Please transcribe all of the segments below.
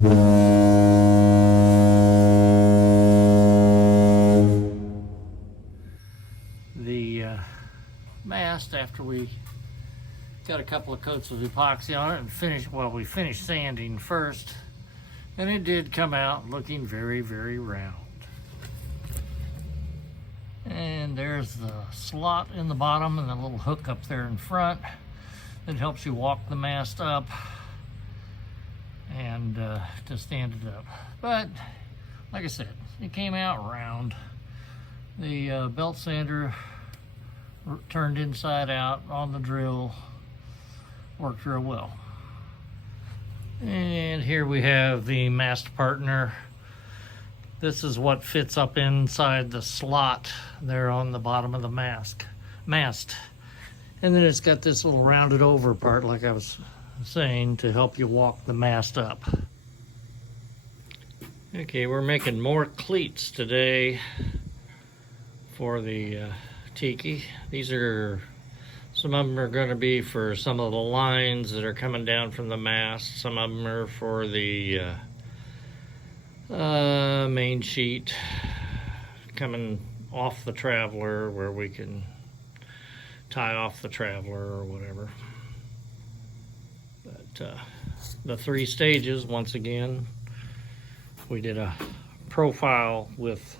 The mast, after we got a couple of coats of epoxy on it and we finished sanding first, and it did come out looking very, very round. And there's the slot in the bottom and the little hook up there in front that helps you walk the mast up and to stand it up. But like I said, it came out round. The belt sander turned inside out on the drill, worked real well. And here we have the mast partner. This is what fits up inside the slot there on the bottom of the mast. And then it's got this little rounded over part, like I was saying, to help you walk the mast up. Okay, we're making more cleats today for the Tiki. Some of them are going to be for some of the lines that are coming down from the mast. Some of them are for the main sheet coming off the Traveler, where we can tie off the Traveler or whatever. But the 3 stages, once again, we did a profile with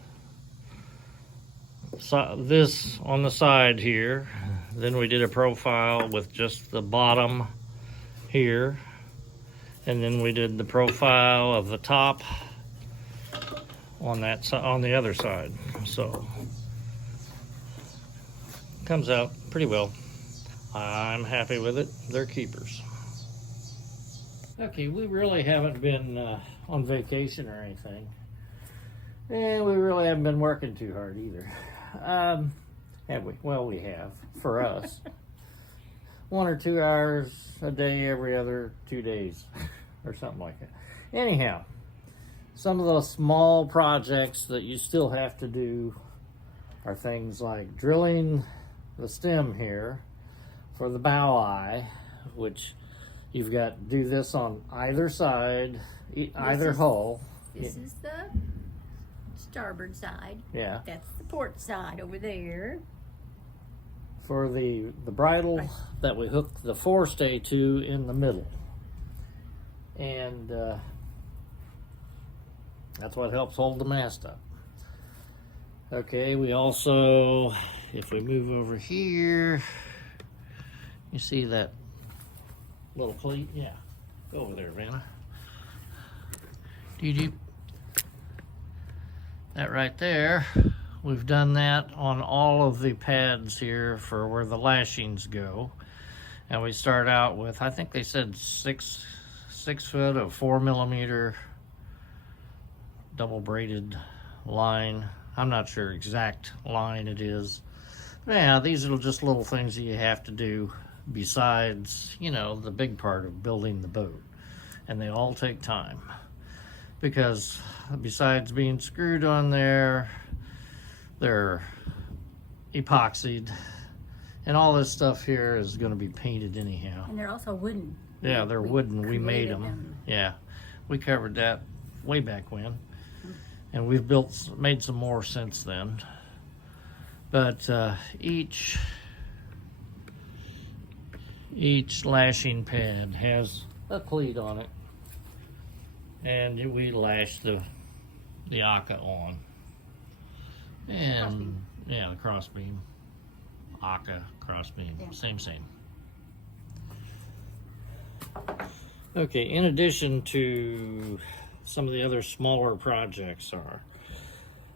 this on the side here. Then we did a profile with just the bottom here. And then we did the profile of the top on the other side. So comes out pretty well. I'm happy with it. They're keepers. Okay, we really haven't been on vacation or anything. And we really haven't been working too hard either. Have we? Well, we have, for us. 1 or 2 hours a day every other 2 days or something like that. Anyhow, some of those small projects that you still have to do are things like drilling the stem here for the bow eye, which you've got to do this on either side, either hull. This is the starboard side. Yeah. That's the port side over there. For the bridle that we hook the forestay to in the middle. And that's what helps hold the mast up. Okay, we also, if we move over here, you see that little cleat? Yeah, go over there, Vanna. That right there, we've done that on all of the pads here for where the lashings go. And we start out with, I think they said 6 foot of 4mm double braided line. I'm not sure exact line it is. But yeah, these are just little things that you have to do besides, you know, the big part of building the boat. And they all take time. Because besides being screwed on there, they're epoxied. And all this stuff here is going to be painted anyhow. And they're also wooden. Yeah, they're wooden. We made them. Yeah, we covered that way back when. And we've made some more since then. But each lashing pad has a cleat on it. And we lash the Aka on. And yeah, the crossbeam. Aka crossbeam. Yeah. Same. Okay, in addition to some of the other smaller projects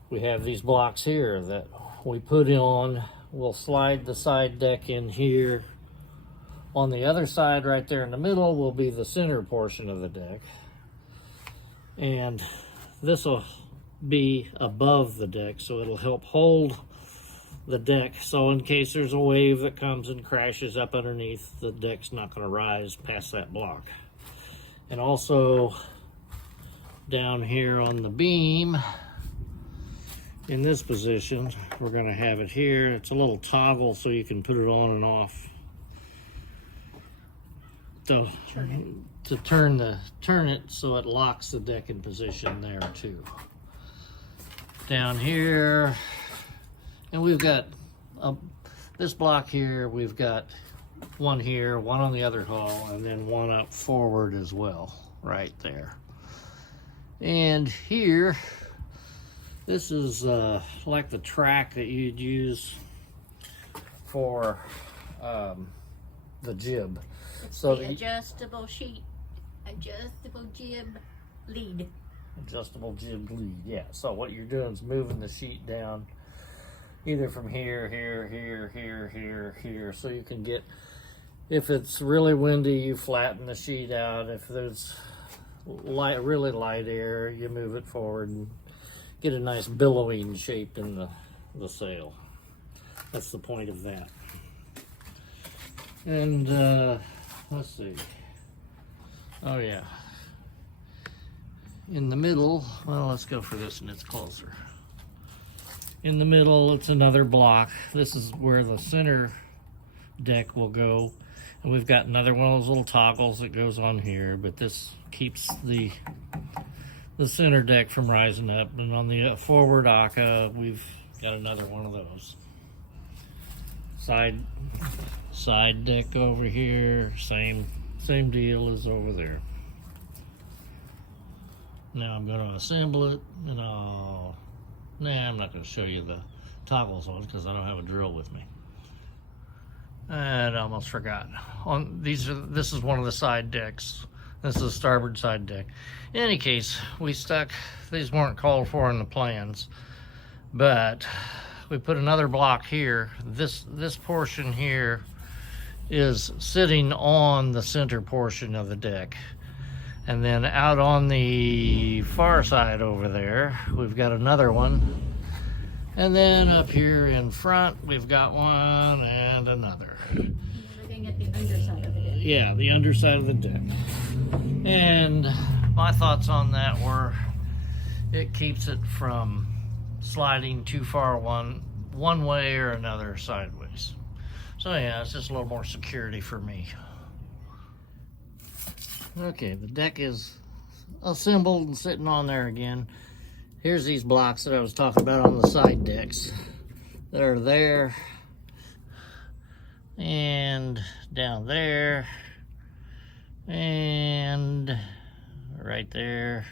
we have these blocks here that we put on. We'll slide the side deck in here. On the other side right there in the middle will be the center portion of the deck. And this will be above the deck, so it'll help hold the deck. So in case there's a wave that comes and crashes up underneath, the deck's not going to rise past that block. And also down here on the beam, in this position, we're going to have it here. It's a little toggle so you can put it on and off. So to turn it so it locks the deck in position there too. Down here, and we've got this block here, we've got one here, one on the other hull, and then one up forward as well, right there. And here, this is like the track that you'd use for the jib. It's So the adjustable jib lead. Adjustable jib lead, yeah. So what you're doing is moving the sheet down either from here, here, so you can get, if it's really windy, you flatten the sheet out. If there's really light air, you move it forward and get a nice billowing shape in the sail. That's the point of that. And let's see. Oh yeah. In the middle, well, let's go for this and it's closer. In the middle, it's another block. This is where the center deck will go. And we've got another one of those little toggles that goes on here, but this keeps the center deck from rising up. And on the forward Aka, we've got another one of those. Side deck over here, same deal as over there. Now I'm going to assemble it, and I'm not going to show you the toggles on because I don't have a drill with me. And I almost forgot. This is one of the side decks. This is the starboard side deck. In any case, these weren't called for in the plans, but we put another block here. This portion here is sitting on the center portion of the deck. And then out on the far side over there, we've got another one. And then up here in front, we've got one and another. You're looking at the underside of it. Yeah, the underside of the deck. And my thoughts on that were, it keeps it from sliding too far one way or another sideways. So yeah, it's just a little more security for me. Okay, the deck is assembled and sitting on there again. Here's these blocks that I was talking about on the side decks that are there and down there and right there,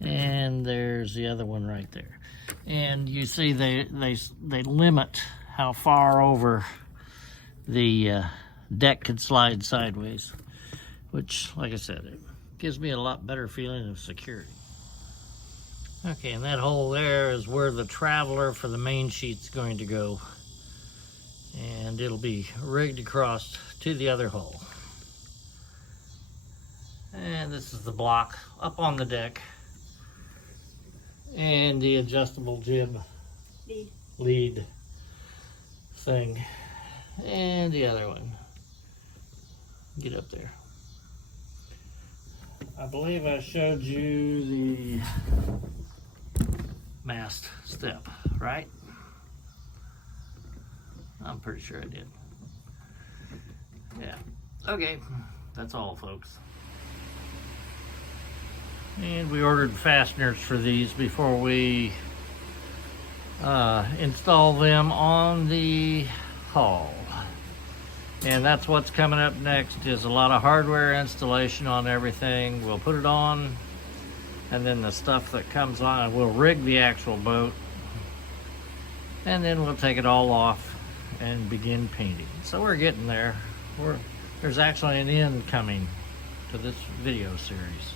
and there's the other one right there. And you see they limit how far over the deck could slide sideways, which, like I said, it gives me a lot better feeling of security. Okay, and that hole there is where the traveler for the main sheet's going to go. And it'll be rigged across to the other hull. And this is the block up on the deck. And the adjustable jib lead thing. And the other one. Get up there. I believe I showed you the mast step, right? I'm pretty sure I did. Yeah. Okay, that's all, folks. And we ordered fasteners for these before we install them on the hull. And that's what's coming up next, is a lot of hardware installation on everything. We'll put it on, and then the stuff that comes on, we'll rig the actual boat, and then we'll take it all off and begin painting. So we're getting there. There's actually an end coming to this video series.